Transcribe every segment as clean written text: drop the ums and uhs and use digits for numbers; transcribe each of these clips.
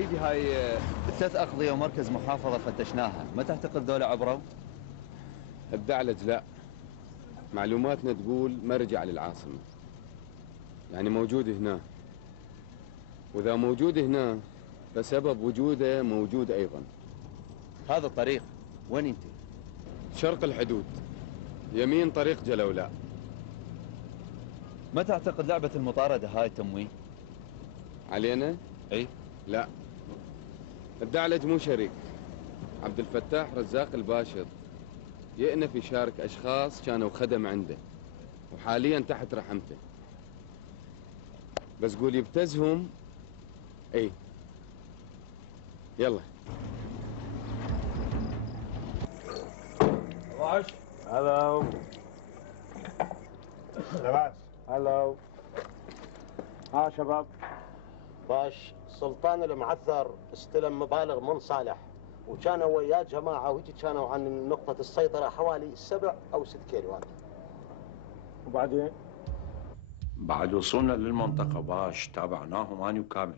سيدي هاي 3 أقضية ومركز محافظة فتشناها، ما تعتقد ذولا عبروا؟ الدعلج لا، معلوماتنا تقول ما رجع للعاصمة، يعني موجود هنا، وإذا موجود هنا فسبب وجوده موجود أيضا. هذا الطريق وين ينتهي؟ شرق الحدود، يمين طريق جلولاء. ما تعتقد لعبة المطاردة هاي تمويه؟ علينا؟ اي لا، الدعلج مو شريك. عبد الفتاح رزاق الباشط يأنف يشارك أشخاص كانوا خدم عنده وحاليا تحت رحمته، بس قول يبتزهم. اي يلا. واش هلو لباس هلو. ها شباب. باش سلطان المعثر استلم مبالغ من صالح، وكانوا وياه جماعة ويجي كانوا عن نقطة السيطرة حوالي 7 أو 6 كيلوات. وبعدين بعد وصولنا للمنطقة باش تابعناهم أنا وكامل.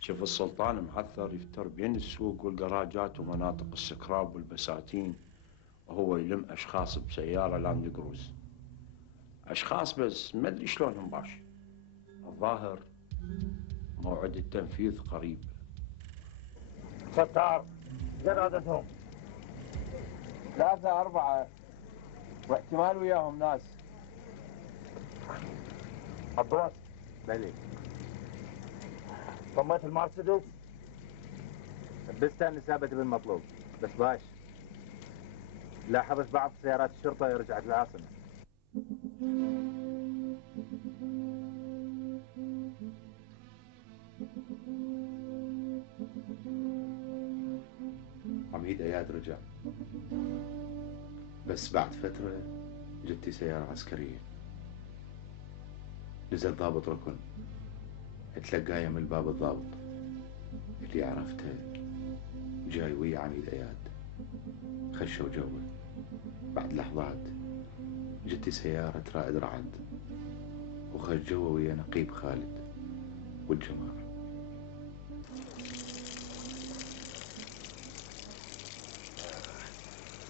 شوف السلطان معثر يفتر بين السوق والجراجات ومناطق السكراب والبساتين، وهو يلم أشخاص بسيارة لاند كروز. أشخاص بس ما أدري شلونهم باش. الظاهر موعد التنفيذ قريب. ستار قد عددهم 3 4 واحتمال وياهم ناس. عباس بلي طميت المرسيدس؟ لبستها ان ثابت بالمطلوب، بس باش لاحظت بعض سيارات الشرطة رجعت العاصمة. عميد اياد رجع، بس بعد فترة جتي سيارة عسكرية، نزل ضابط ركن تلقايا من الباب الضابط اللي عرفته جاي ويا عميد اياد. خشوا جوه، بعد لحظات جتي سيارة رائد رعد وخش جوه ويا نقيب خالد والجماعة.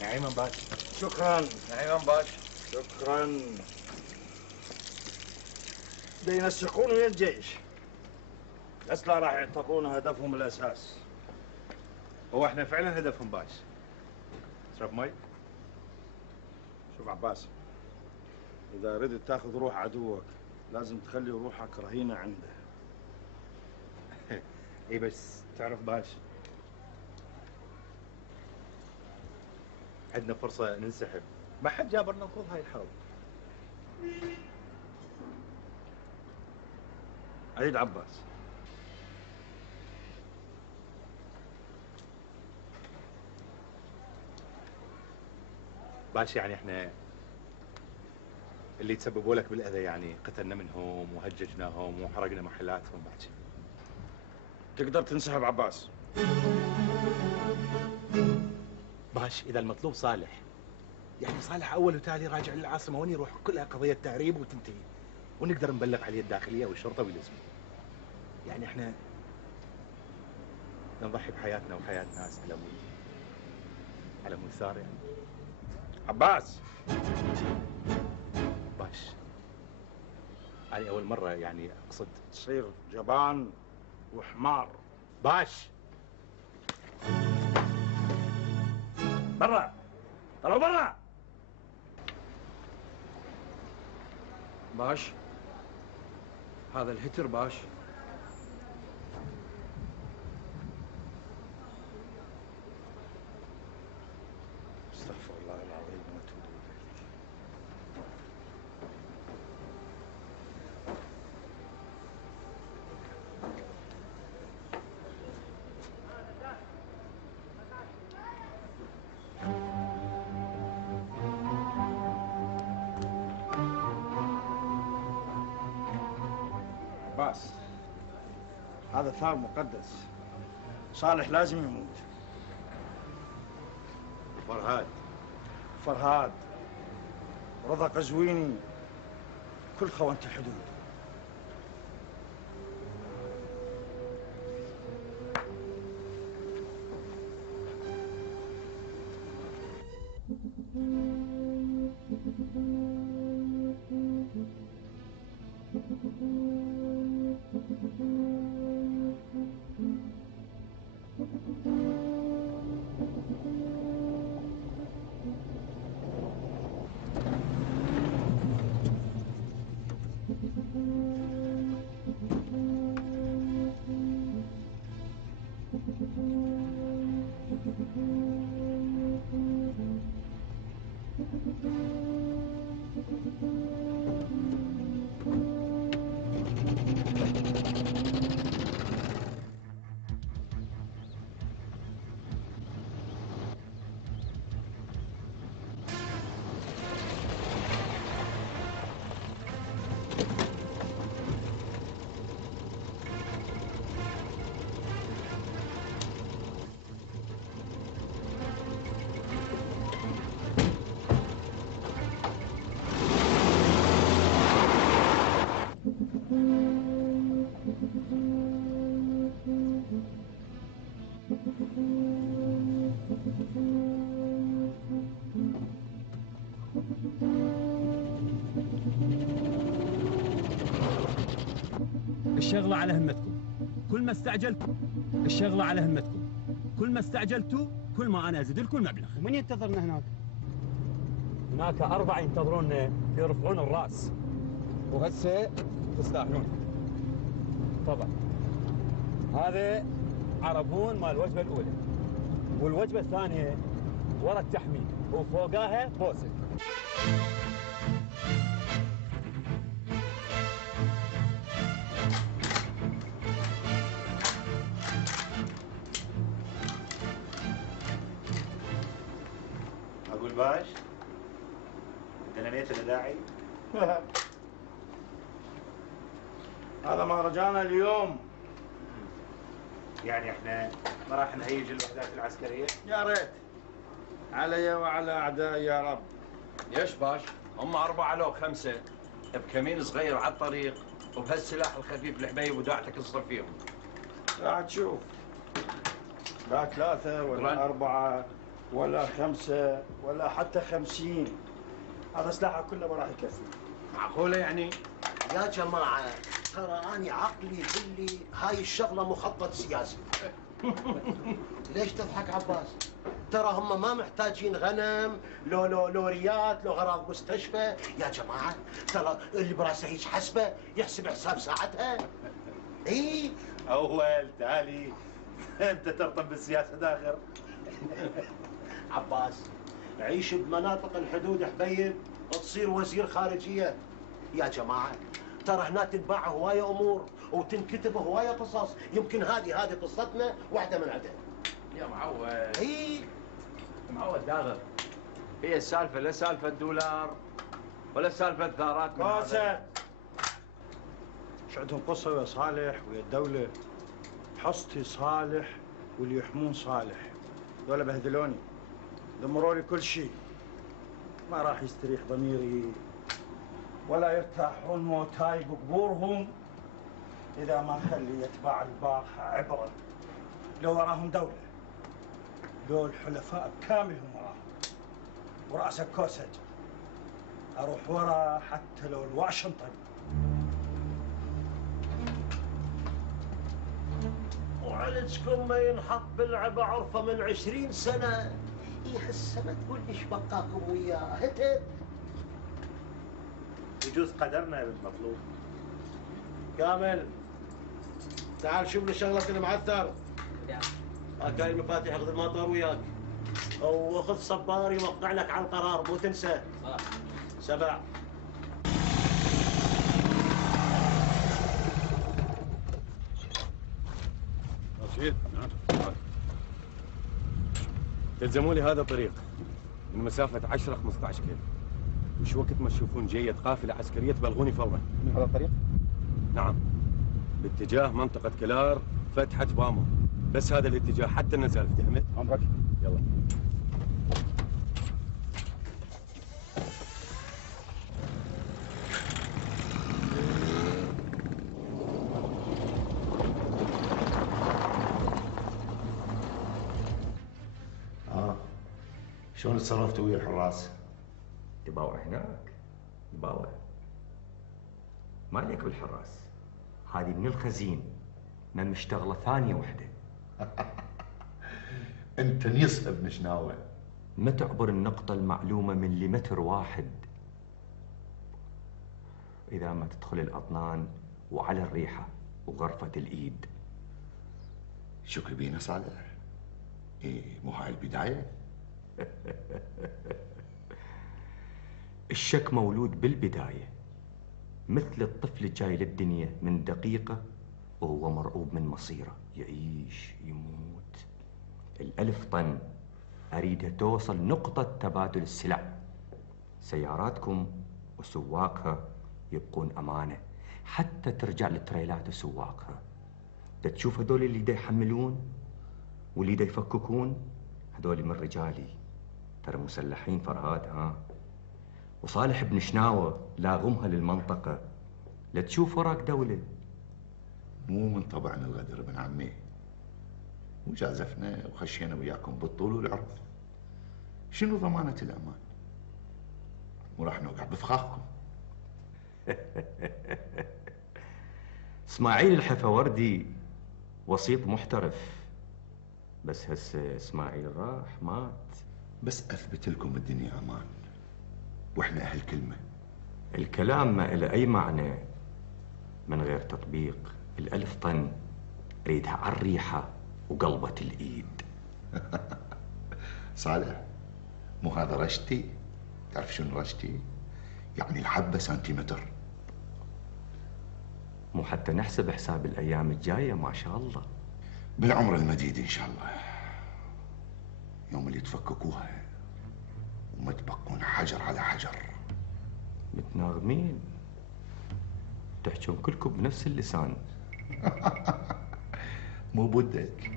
نعيما باش. شكرا نعيما باش. شكرا. بينسقون ويا الجيش، بس لا راح يعتقون هدفهم الاساس. هو احنا فعلا هدفهم باش. تشرب مي؟ شوف عباس، اذا ردت تاخذ روح عدوك لازم تخلي روحك رهينه عنده. اي بس تعرف باش، عندنا فرصة ننسحب، ما حد جابرنا نخوض هاي الحرب. عيد عباس. باش يعني احنا اللي تسببوا لك بالاذى يعني قتلنا منهم وهججناهم وحرقنا محلاتهم بعد. تقدر تنسحب عباس. باش اذا المطلوب صالح، يعني صالح اول وتالي راجع للعاصمه وين يروح كلها قضيه تهريب وتنتهي، ونقدر نبلغ عليه الداخليه والشرطه ويلزموا. يعني احنا نضحي بحياتنا وحياه ناس على مود ثار يعني. عباس باش هذه اول مره يعني اقصد. تصير جبان وحمار. باش برا، طلعوا برا. باش هذا الهتر باش. استغفر الله العظيم واتوب اليه. عباس، هذا ثار مقدس، صالح لازم يموت. فرهاد رضا قزويني كل خوانة الحدود. الشغلة على همتكم، كل ما استعجلتوا الشغلة على همتكم، كل ما استعجلتوا كل ما أنا أزيد لكم المبلغ. ومن ينتظرنا هناك؟ هناك 4 ينتظرونا يرفعون الرأس، وهسه تستاهلون. طبعا هذا عربون مال الوجبة الأولى، والوجبة الثانية ورا التحميل وفوقاها بوسة. أقول باش أنت نميت الداعي؟ هذا مهرجان اليوم. يعني احنا ما راح نهيج الوحدات العسكرية؟ يا ريت، علي وعلى أعدائي يا رب. ليش باش؟ هم 4 لو 5 بكمين صغير على الطريق وبهالسلاح الخفيف الحبيب وداعتك تصرف فيهم. راح تشوف، لا 3 ولا 4 ولا 5 ولا حتى 50. هذا سلاحك كله ما راح يكفي. معقولة يعني؟ يا جماعة ترى أنا عقلي يقول لي هاي الشغلة مخطط سياسي. ليش تضحك عباس؟ ترى هم ما محتاجين غنم لو لوريات لو غراض مستشفى. يا جماعة ترى اللي براسه هيك حسبة يحسب حساب ساعتها. اي أول تالي أنت ترطب بالسياسة داخل. عباس عيش بمناطق الحدود حبيب تصير وزير خارجية. يا جماعة ترى هنا تنباع هواية أمور وتنكتب هواية قصص، يمكن هذه قصتنا واحدة من عدد. يا معود. اي معود داغر، هي السالفة لا سالفة دولار ولا سالفة ثارات. قاسة ايش عندهم قصة ويا صالح ويا الدولة؟ حصتي صالح واللي يحمون صالح دول بهدلوني، دمروا لي كل شيء. ما راح يستريح ضميري ولا يرتاحون موتاي بقبورهم إذا ما خلي يتبع الباقة عبرة. لو وراهم دولة، دول حلفاء كاملهم وراهم، ورأسك كوسج أروح ورا حتى لو الواشنطن. وعلجكم ما ينحط بالعبا عرفة من 20 سنة. إيه هسه ما تقول لي ايش بقاكم وياه هتت. يجوز قدرنا يا بنت مطلوب. كامل تعال شوف لي شغلة المعثر. هاي المفاتيح اخذ المطار وياك، واخذ صباري وقع لك على القرار مو تنسى. 7 رشيد تلزموا لي هذا الطريق من مسافة 10-15 كيلو، وش وقت ما تشوفون جية قافلة عسكرية تبلغوني فورا. من هذا الطريق؟ نعم، باتجاه منطقة كلار فتحة بامو، بس هذا الاتجاه حتى النزال. فهمت؟ عمرك؟ يلا. شلون تصرفتوا ويا الحراس؟ تباوع هناك تباوع، ما عليك بالحراس، هذه من الخزين، ما مشتغلة ثانية وحدة. انت نيص ابن شناوة. ما تعبر النقطة المعلومة من لمتر واحد إذا ما تدخل الأطنان وعلى الريحة وغرفة الإيد. شكري بينا صالح. إيه مو هاي البداية؟ الشك مولود بالبداية، مثل الطفل الجاي للدنيا من دقيقة وهو مرعوب من مصيره، يعيش يموت. 1000 طن أريدها توصل نقطة تبادل السلع، سياراتكم وسواقها يبقون أمانة حتى ترجع للتريلات وسواقها. تشوف هذول اللي دا يحملون واللي دا يفككون، هذول من رجالي، ترى مسلحين فرهاد. ها وصالح بن شناوة لاغمها للمنطقة، لا تشوف وراك دولة. مو من طبعنا الغدر ابن عمي، وجازفنا وخشينا وياكم بالطول والعرض. شنو ضمانة الأمان؟ مو راح نوقع بفخاخكم. اسماعيل الحفوردي وسيط محترف، بس هسه اسماعيل راح مات. بس اثبت لكم الدنيا امان، واحنا اهل كلمه. الكلام ما له اي معنى من غير تطبيق. ال1000 طن اريدها على الريحه وقلبة الايد. صالح، مو هذا رشتي؟ تعرف شنو رشتي؟ يعني الحبه سنتيمتر. مو حتى نحسب حساب الايام الجايه؟ ما شاء الله. بالعمر المديد ان شاء الله، يوم اللي تفككوها وما تبقون حجر على حجر. متناغمين، تحجون كلكم بنفس اللسان. مو بدك.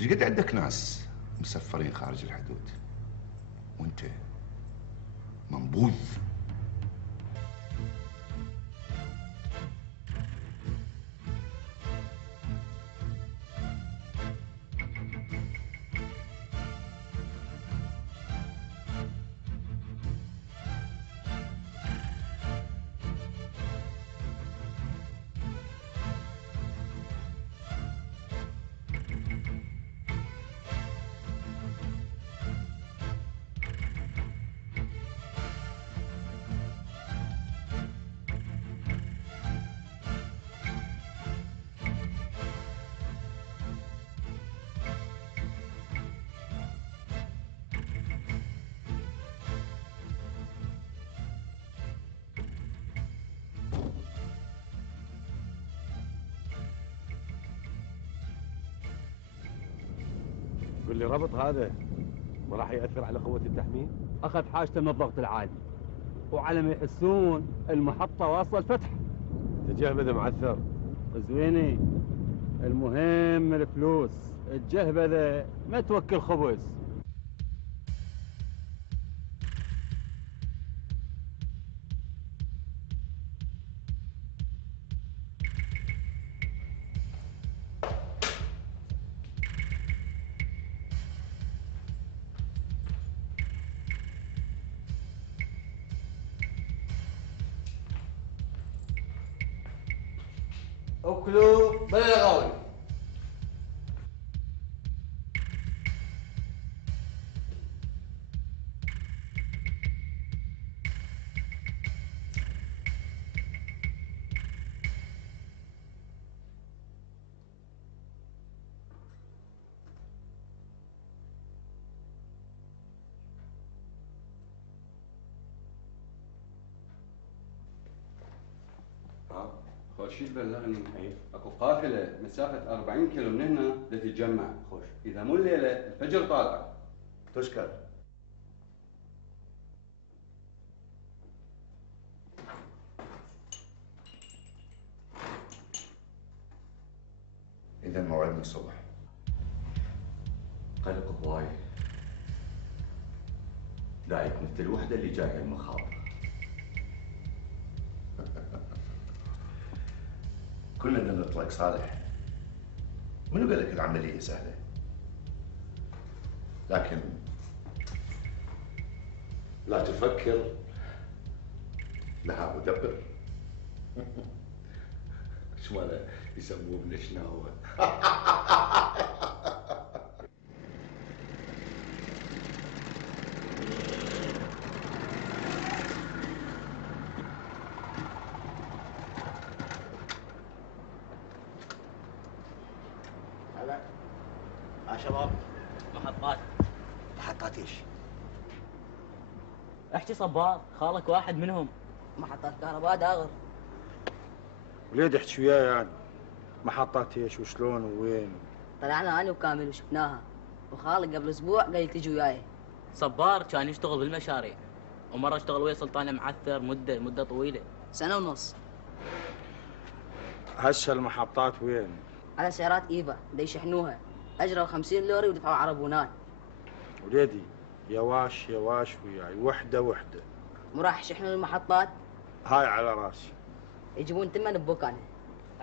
ايش قد عندك ناس مسفرين خارج الحدود وانت منبوذ. قل لي ربط هذا ما راح يأثر على قوة التحميل؟ أخذ حاجته من الضغط العالي، وعلى ما يحسون المحطة واصلة الفتح. تجهبذ معثر. زويني، المهم الفلوس، الجهبذة ما توكل خبز. اكلوا بلا غاوي. خوش شو تبلغني؟ اكو قافله مسافه 40 كيلو من هنا لتتجمع. خوش اذا مو الليله الفجر طالع. تشكر. اذا موعدنا الصبح. قلق هواي، دايك مثل الوحده اللي جايه المخاض. كلنا بدنا نطلق صالح. منو قال لك العمليه سهله؟ لكن لا تفكر لها مدبر. شو ماله يسموه بالشناوه. شباب، محطات ايش؟ احكي صبار، خالك واحد منهم. محطات كهرباء داغر. وليه تحكي وياي يعني؟ محطات ايش وشلون ووين؟ طلعنا انا وكامل وشفناها، وخالك قبل اسبوع قال تجي وياي. صبار كان يشتغل بالمشاريع، ومره اشتغل ويا سلطان معثر مده طويله، 1.5 سنة. هسه المحطات وين؟ على سيارات ايفا دا يشحنوها، اجروا 50 لوري ودفعوا عربونات. وليدي يواش وياي، وحده مو راح يشحنون المحطات؟ هاي على راسي. يجيبون تمن ببوكانه.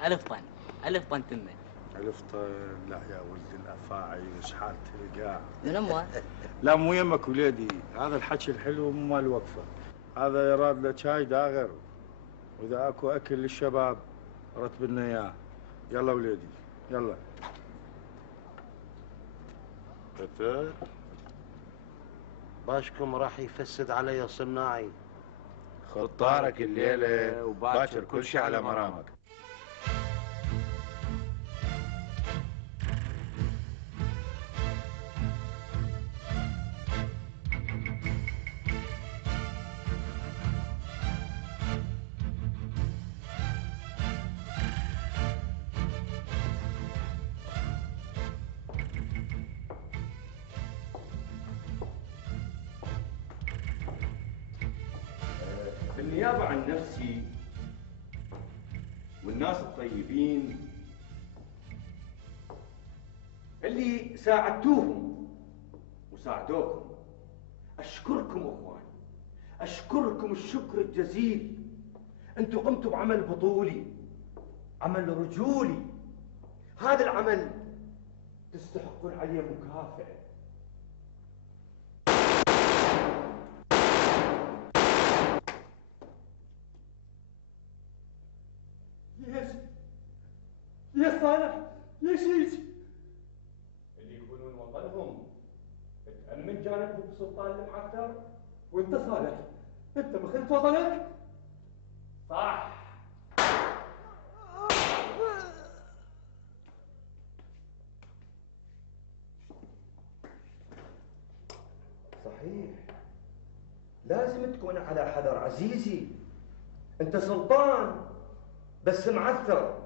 1000 طن 1000 طن تمن. 1000 طن؟ لا يا ولد الافاعي وشحالة القاع. من امه؟ لا مو يمك وليدي، هذا الحكي الحلو مو مال وقفه، هذا يراد له شاي داغر، واذا اكو اكل للشباب رتب لنا اياه. يلا وليدي يلا. فتاح باشكم راح يفسد علي صناعي. خطارك الليلة وباكر كل شي على مرامك. بالنيابة عن نفسي والناس الطيبين اللي ساعدتوهم وساعدوكم، أشكركم أخوان، أشكركم الشكر الجزيل. أنتم قمتوا بعمل بطولي، عمل رجولي. هذا العمل تستحقون عليه مكافأة. يا صالح يا شيخ، اللي يكونون وطنهم تأمن جانبهم بسلطان المعثر، وانت صالح انت ما خلت وطنك؟ صح. صحيح، لازم تكون على حذر عزيزي. انت سلطان بس معثر.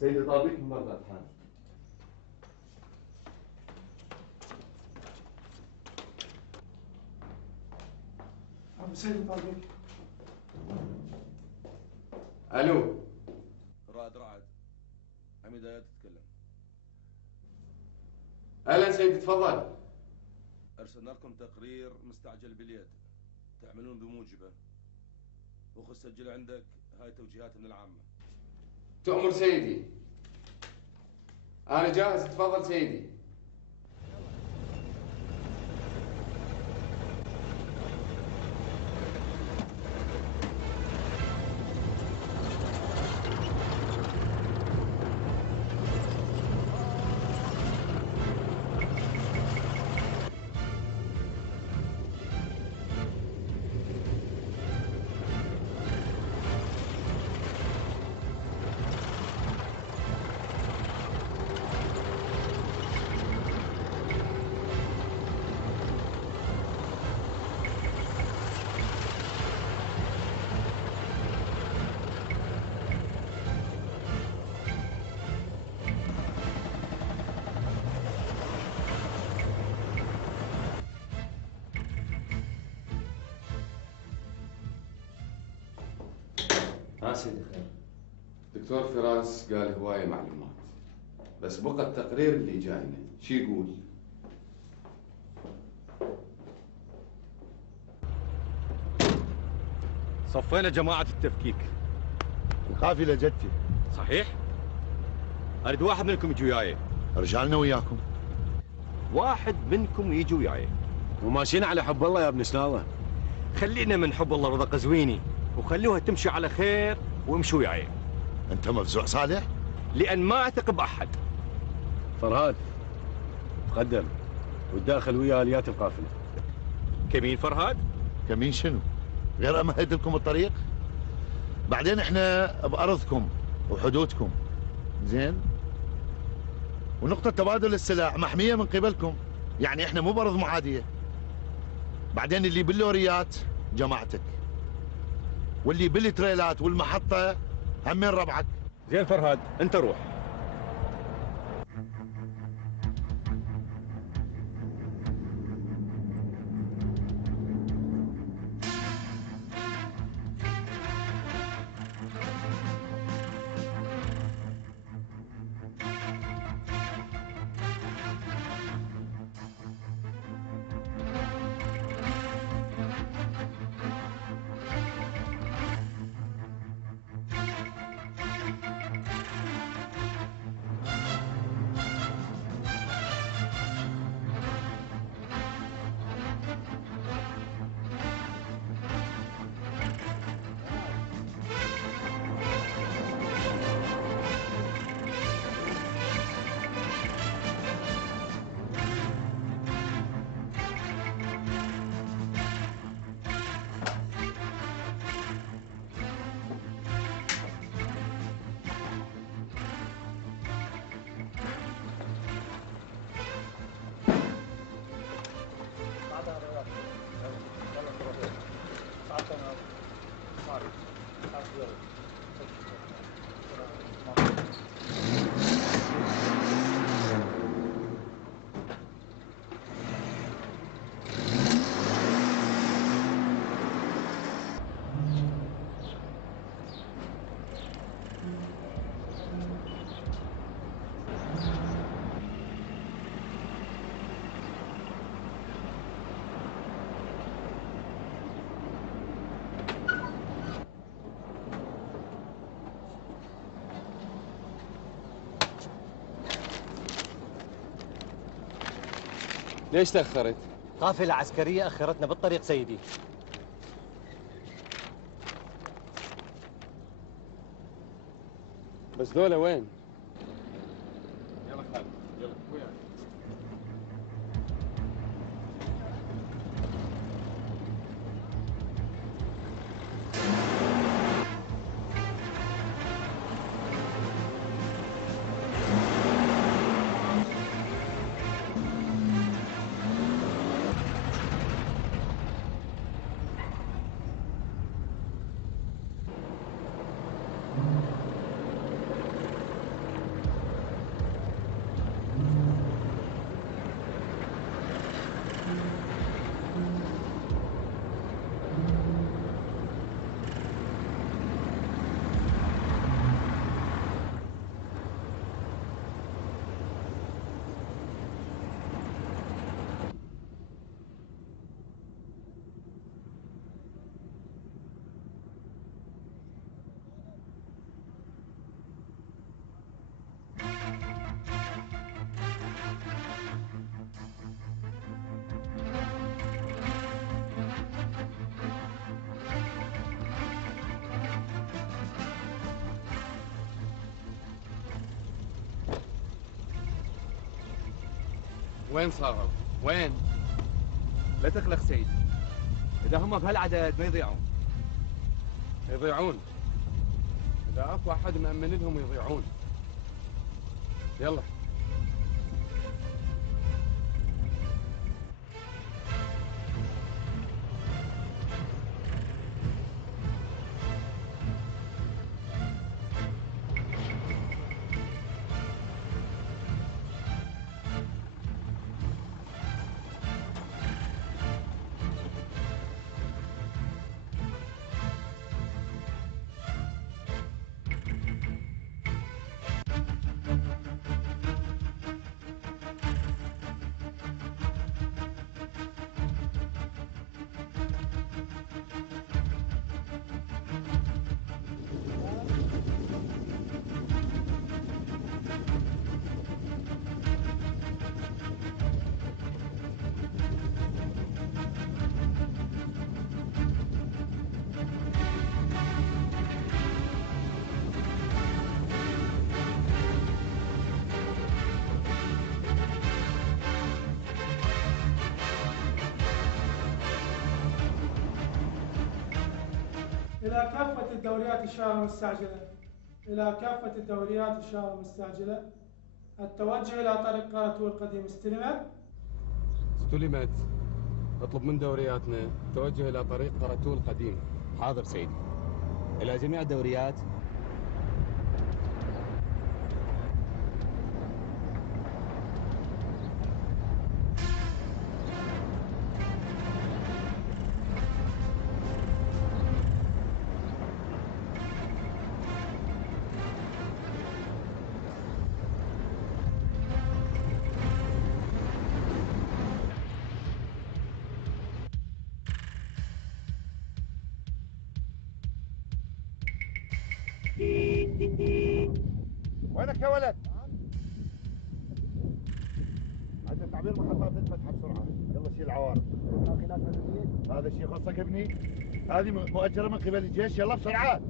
سيدي طابيك مرة الحال. عم سيدي طابيك. الو. رائد رعد، حميد اياد تتكلم. اهلا سيدي تفضل. ارسلنا لكم تقرير مستعجل باليد تعملون بموجبه، وخذ سجل عندك، هاي توجيهات من العامه. تؤمر سيدي. انا جاهز تفضل سيدي. سيدي خير. دكتور فراس قال هواية معلومات، بس بقى التقرير اللي جاينا شو يقول؟ صفينا جماعة التفكيك. القافلة جدتي. صحيح؟ أريد واحد منكم يجي وياي. رجالنا وياكم. واحد منكم يجي وياي. وماشيين على حب الله يا ابن سناوة. خلينا من حب الله رضا قزويني، وخلوها تمشي على خير وامشوا وياي. أنت مفزوع صالح؟ لأن ما أثق بأحد. فرهاد تقدم والداخل ويا آليات القافلة. كمين فرهاد؟ كمين شنو؟ غير أمهد لكم الطريق؟ بعدين احنا بأرضكم وحدودكم، زين؟ ونقطة تبادل السلاح محمية من قبلكم، يعني احنا مو بأرض معادية. بعدين اللي باللوريات جماعتك، واللي بالتريلات والمحطة همين ربعك. زين فرهاد، انت روح. ليش تأخرت؟ قافلة عسكرية أخرتنا بالطريق سيدي. بس ذولا وين؟ يلا خالد يلا وياك. وين صاروا؟ وين؟ لا تقلق سيدي، إذا هم بهالعدد ما يضيعون. يضيعون؟ إذا أكو أحد مأمن لهم يضيعون. يلا. إلى كافة الدوريات الشارة المستعجلة، إلى كافة الدوريات الشارة المستعجلة، التوجه إلى طريق قارة القديم. استلمت؟ استلمت. اطلب من دورياتنا التوجه إلى طريق قرطول القديم. حاضر سيدي. إلى جميع الدوريات. وينك يا ولد؟ عندنا تعبير محطات الفتحة بسرعة، يلا شيل العوارض. هذا شيء خاصك ابني؟ هذه مؤجرة من قبل الجيش، يلا بسرعة.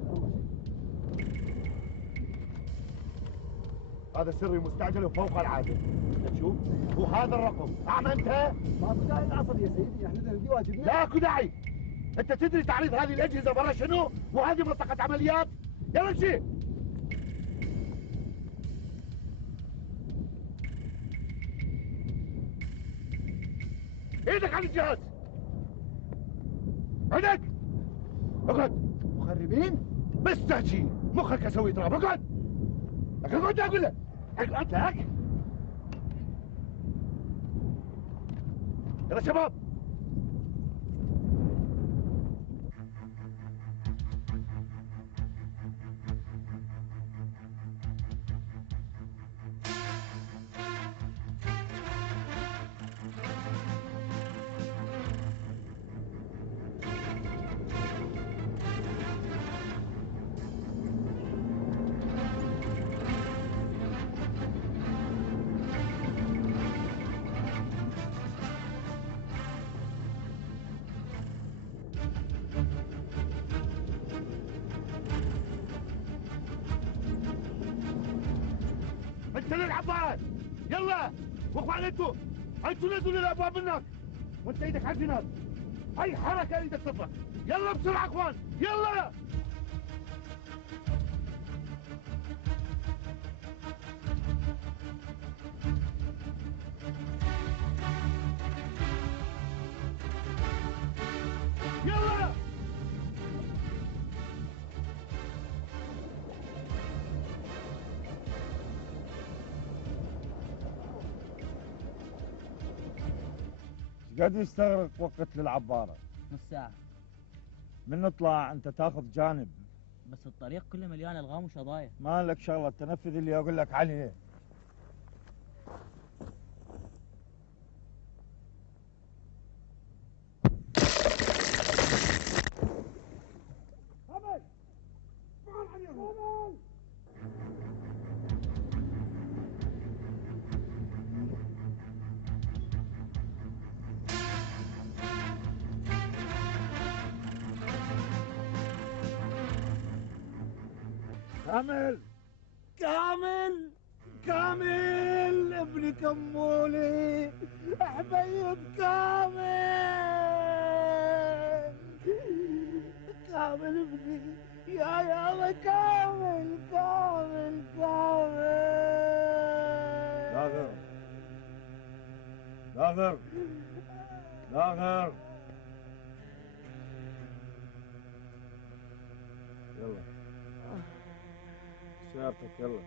هذا سري مستعجل وفوق العادة. تشوف؟ وهذا الرقم، أعمى أنت؟ ماكو داعي العصب يا سيدي، احنا ندي واجبنا. لا اكو داعي. أنت تدري تعريض هذه الأجهزة برا شنو؟ وهذه منطقة عمليات؟ يلا امشي. ايدك على الجهاز. ايدك. اقعد. مخربين؟ مستهجي، مخك اسوي تراب. اقعد. اقعد اقول لك. اقعد لك. يلا شباب. سل العبارة يلا. واخوان انتوا نزلوا للابواب هناك وانت ايدك على الجناب. اي حركة ايدك تطلع. يلا بسرعة اخوان يلا. يلا قد يستغرق وقت للعبارة؟ نص ساعة. من نطلع انت تاخذ جانب. بس الطريق كله مليان الغام وشظايا. ما لك شغلة، تنفذ اللي اقول لك عليه. كامل كامل كامل ابن كمولي حبيب كامل كامل ابني يا كامل كامل كامل. لاغر لاغر يلا سيارتك يلا.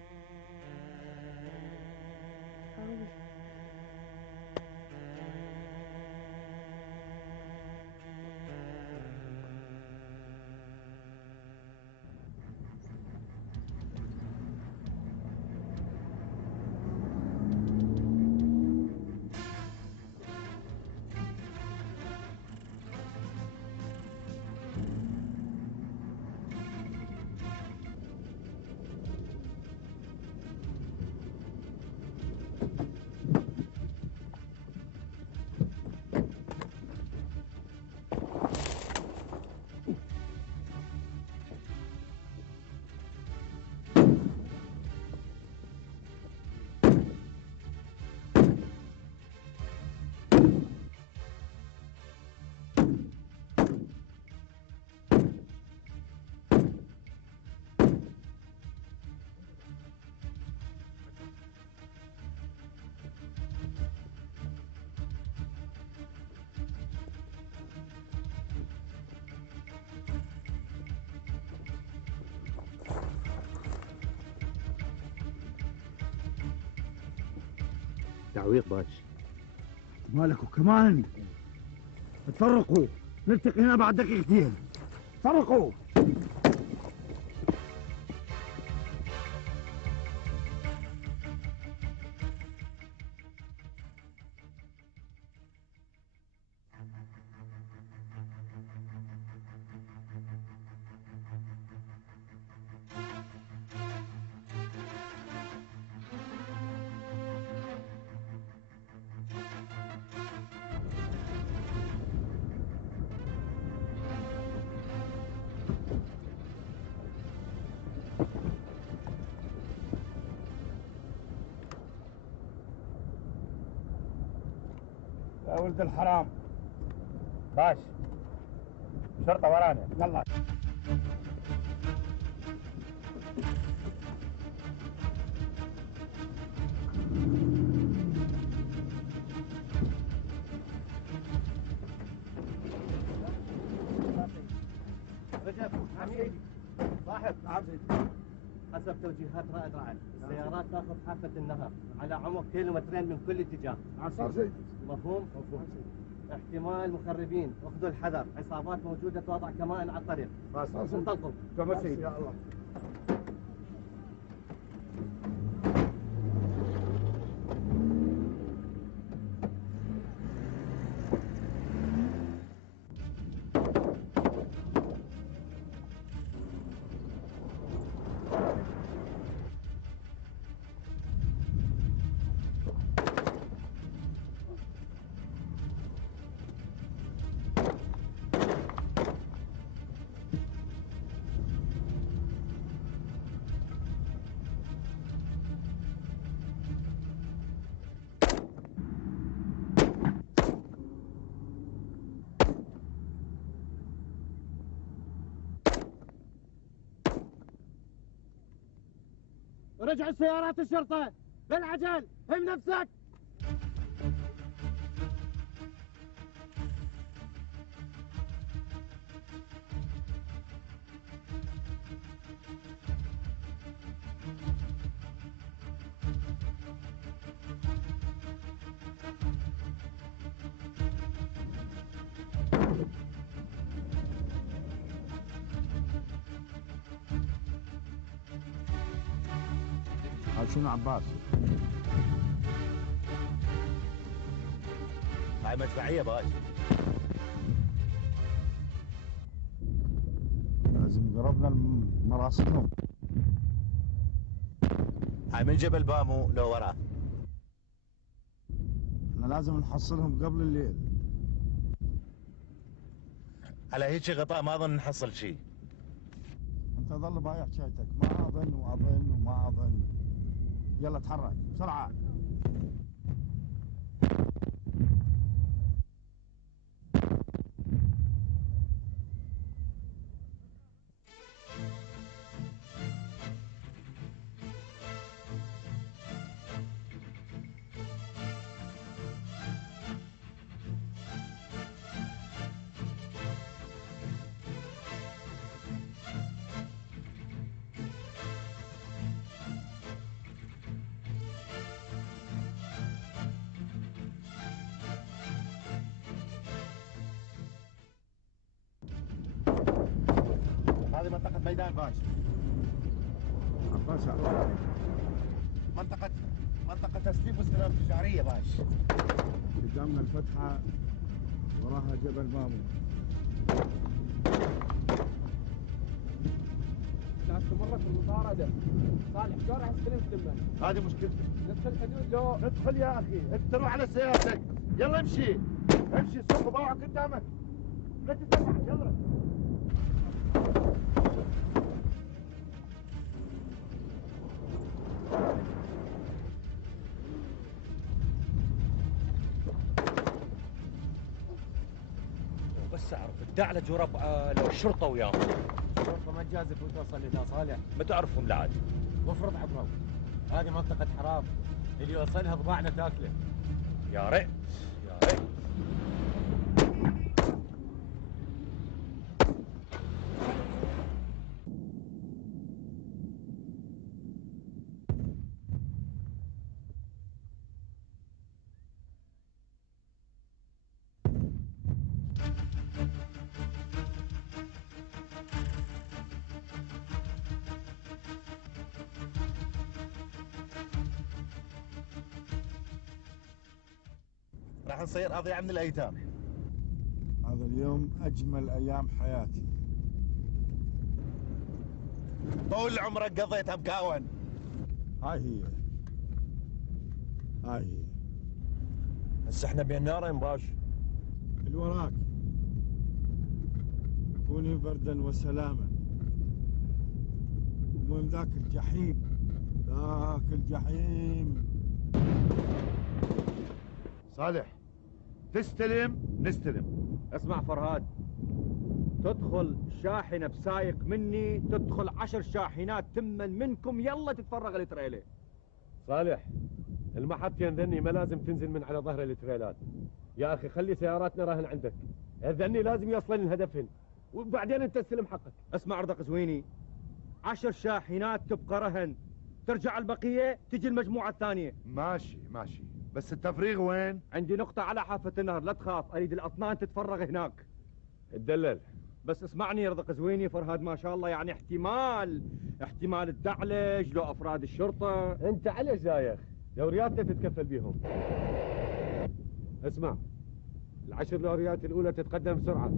تعويق باش. مالك وكمان تفرقوا، نلتقي هنا بعد دقيقتين. فرقوا. يا ولد الحرام باش شرطة ورانا يلا. رجب عميد صاحب. نعم سيدي. حسب توجيهات رائد رعد السيارات تاخذ حافة النهر على عمق كيلومترين من كل اتجاه. نعم سيدي. مفهوم؟ مفهوم. احتمال مخربين، اخذوا الحذر، عصابات موجودة توضع كمائن على الطريق. انطلقوا. تمام سيدي. يا الله. رجع سيارات الشرطة بالعجل، هم نفسك. شنو عباس؟ هاي مدفعية باش. لازم قربنا مراسمهم. هاي من جبل بامو لو وراه. احنا لازم نحصلهم قبل الليل. على هيك غطاء ما اظن نحصل شيء. انت ظل بايع حكايتك، ما اظن واظن وما اظن. يلا تحرك بسرعة. هذه منطقة ميدان باش. عباس منطقة تسليم واستلام تجارية باش. قدامنا الفتحة، وراها جبل مامو. لا استمرت المطاردة. صالح شو راح يستلم الذمة؟ هذه مشكلتك. ندخل الحدود لو ندخل يا اخي، انت روح على سيارتك. يلا امشي امشي، السوق باوعك قدامك. لا تتبع، يلا. بس اعرف الدعلج وربعه لو الشرطه وياهم. الشرطه ما تجازف وتوصل لنا صالح. ما تعرفهم لعاد. وافرض عبروا. هذه منطقه حرام، اللي يوصلها ضباعنا تاكله. يا ريت يا ريت. راح نصير أضيع من الأيتام. هذا اليوم أجمل أيام حياتي. طول عمرك قضيتها مكاون. هاي هي. هسه احنا بين نارين باش. الوراك. كوني بردا وسلاما. المهم ذاك الجحيم. صالح، تستلم نستلم. اسمع فرهاد، تدخل شاحنة بسايق مني، تدخل 10 شاحنات تمن منكم، يلا تتفرغ التريلة. صالح، المحطة ذني ما لازم تنزل من على ظهر التريلات. يا اخي خلي سياراتنا راهن عندك، ذني لازم يوصلن لهدفهن وبعدين انت تستلم حقك. اسمع رضا قزويني، 10 شاحنات تبقى رهن، ترجع البقية تجي المجموعة الثانية. ماشي، بس التفريغ وين؟ عندي نقطة على حافة النهر، لا تخاف، اريد الاطنان تتفرغ هناك. تدلل. بس اسمعني يا رضا قزويني، فرهاد ما شاء الله يعني احتمال الدعلج لو افراد الشرطة. انت على زايخ، لورياتنا تتكفل بيهم. اسمع، ال10 لوريات الاولى تتقدم بسرعة.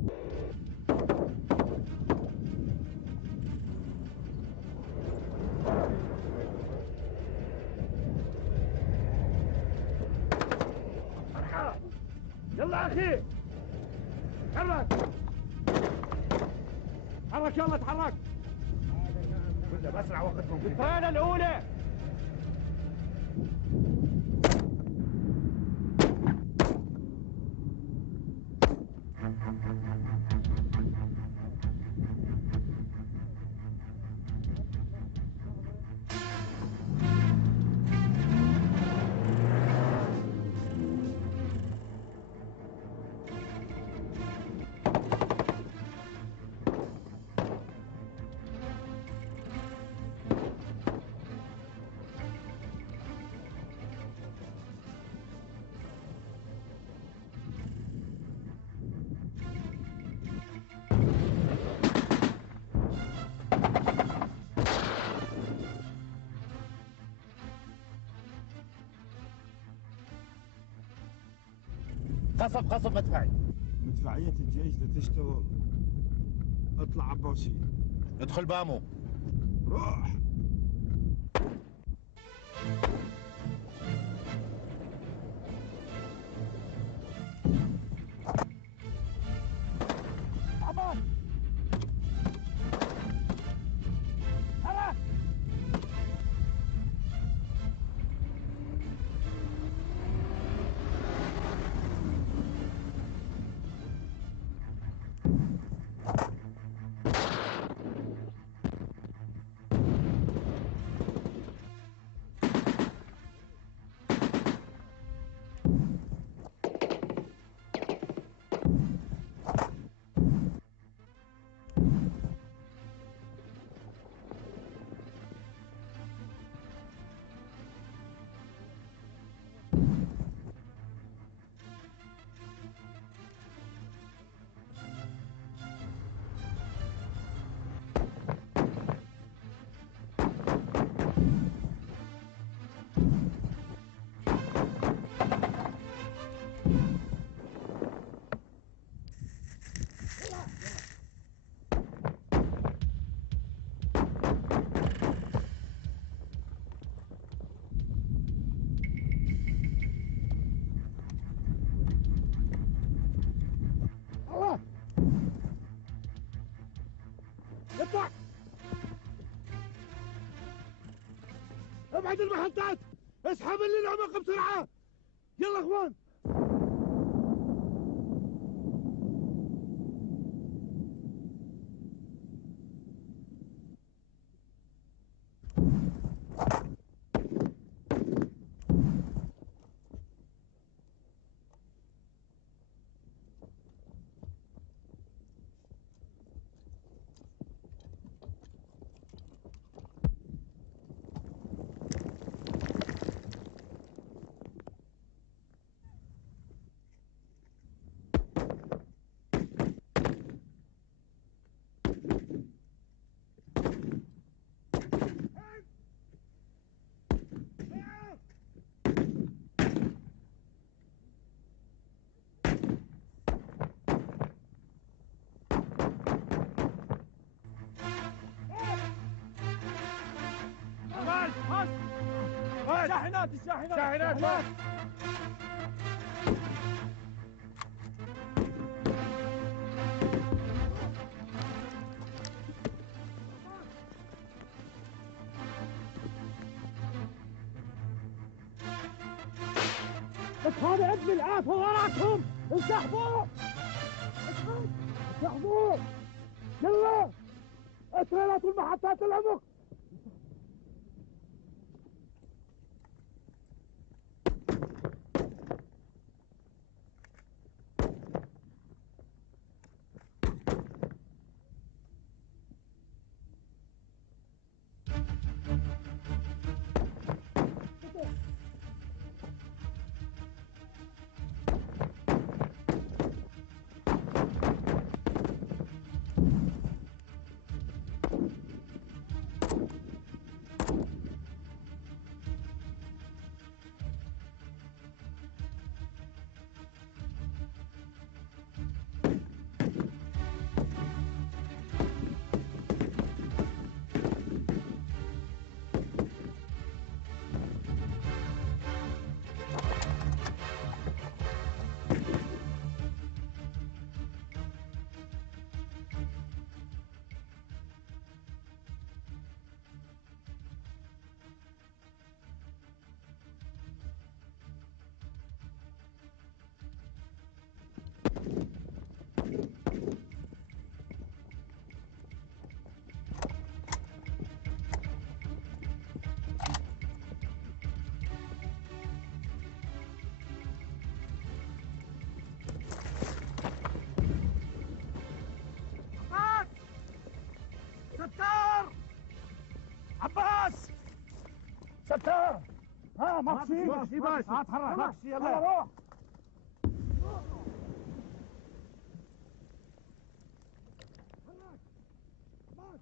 يلا اخي، تحرك يلا تحرك. كله باسرع وقت ممكن. الطيارة الأولى. قصف مدفعي. مدفعية الجيش تشتغل. اطلع عباسي. ادخل بامو. روح. عباس اطلع. ابعد المحطات. اسحب اللي العمق بسرعة. يلا اخوان. الشاحنات الشاحنات. اصحاب عبد العافية وراكم. انسحبوا. انسحبوا. يلا. التريلات والمحطات العمق. عباس. ستار. ها ماكسي بس. اتحرك. ماكسي يلا روح.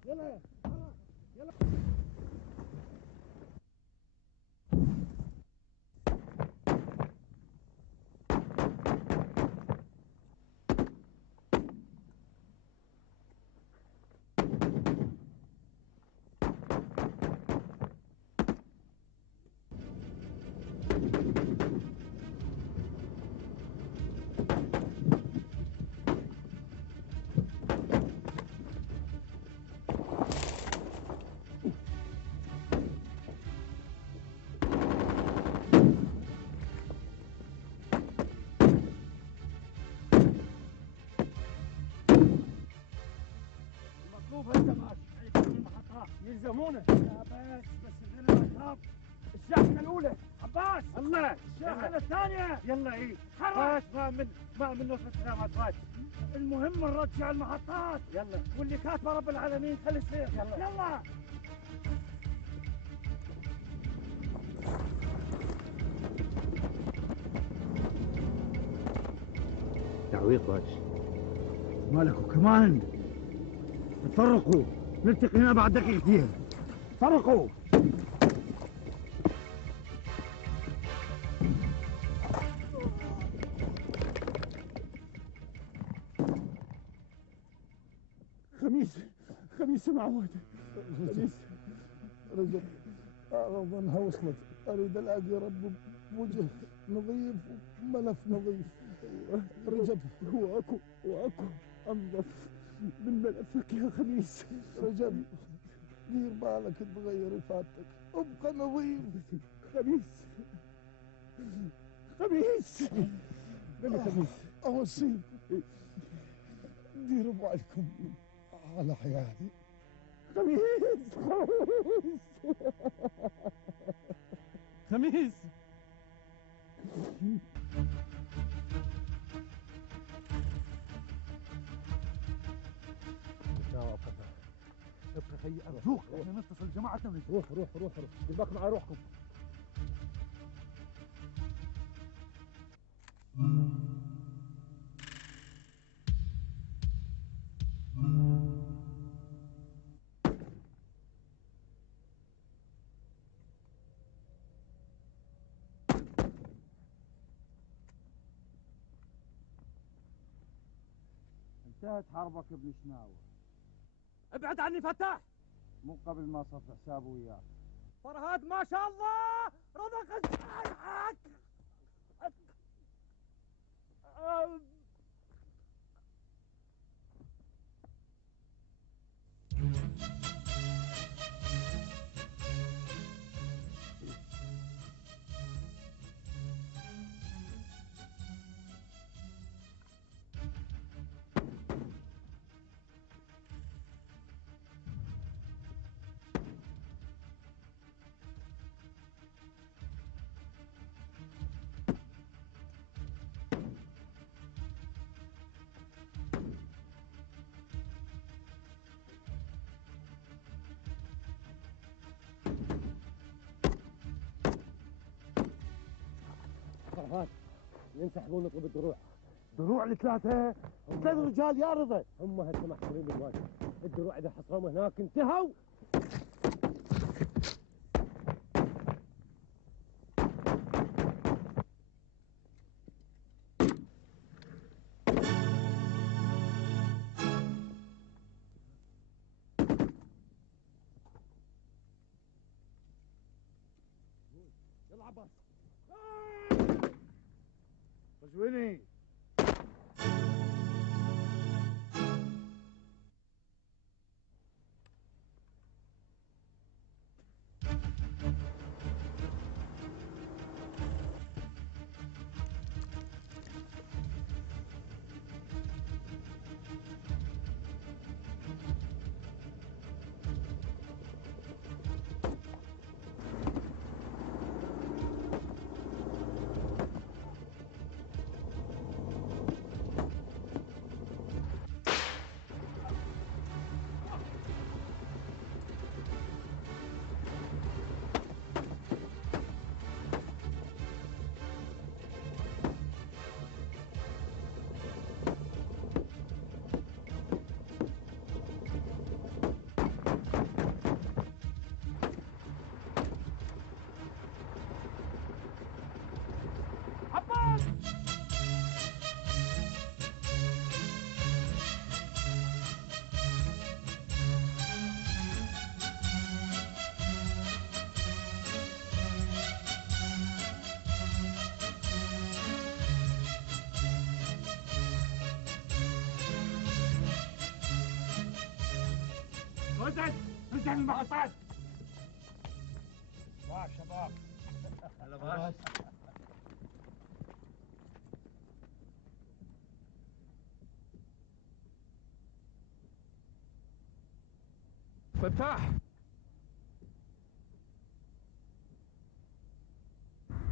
يلا يلا. شوف انت ماشي في المحطات يلزمونا يا بس غير الركاب. الشاحنه الاولى عباس الله الشاحنه الثانيه يلا ايه حرك ما من نص الكلامات فات. المهم نرجع المحطات يلا واللي كاتبه رب العالمين خلي يصير يلا تعويض باش. مالكوا كمان تفرقوا نلتقي هنا بعد دقيقتين. فرقوا خميس معود خميس رجب أظنها وصلت. أريد ألاقي رب بوجه نظيف وملف نظيف. رجب واكو أنظف من ملفك يا خميس. رجب دير بالك تغير فاتك ابقى نظيف. خميس أوصيك ديروا بالكم على حياتي. خميس ابقى خيي ارجوك احنا نتصل جماعتنا ونجي. روح دباك مع روحكم. انتهت حربك ابن شناوي. ابعد عني فتاح. مو قبل ما صف حسابه وياك. فرهاد ما شاء الله رضق السايحك. فرهاد ينسحبون نطلب الدروع. دروع الثلاثة 3 رجال يا رضا. هم هسه محصورين بالواجهة. الدروع اذا حصلهم هناك انتهوا. يلا عباس رجويني. رجع المحطات. واش شباب. هلا باش. فتاح،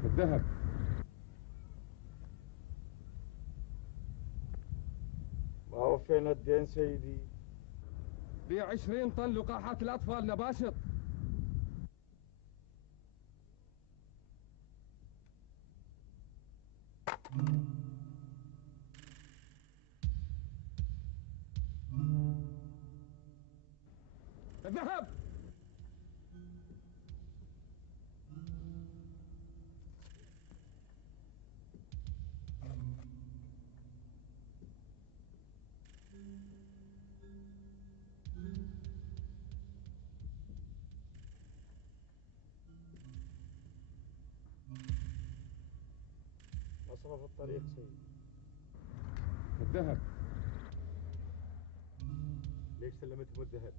الذهب. ما وفينا الدين سيدي. بيع 20 طن لقاحات الأطفال نباشط. الذهب. مصرف الطريق سيدي. الذهب. ليش سلمتهم الذهب؟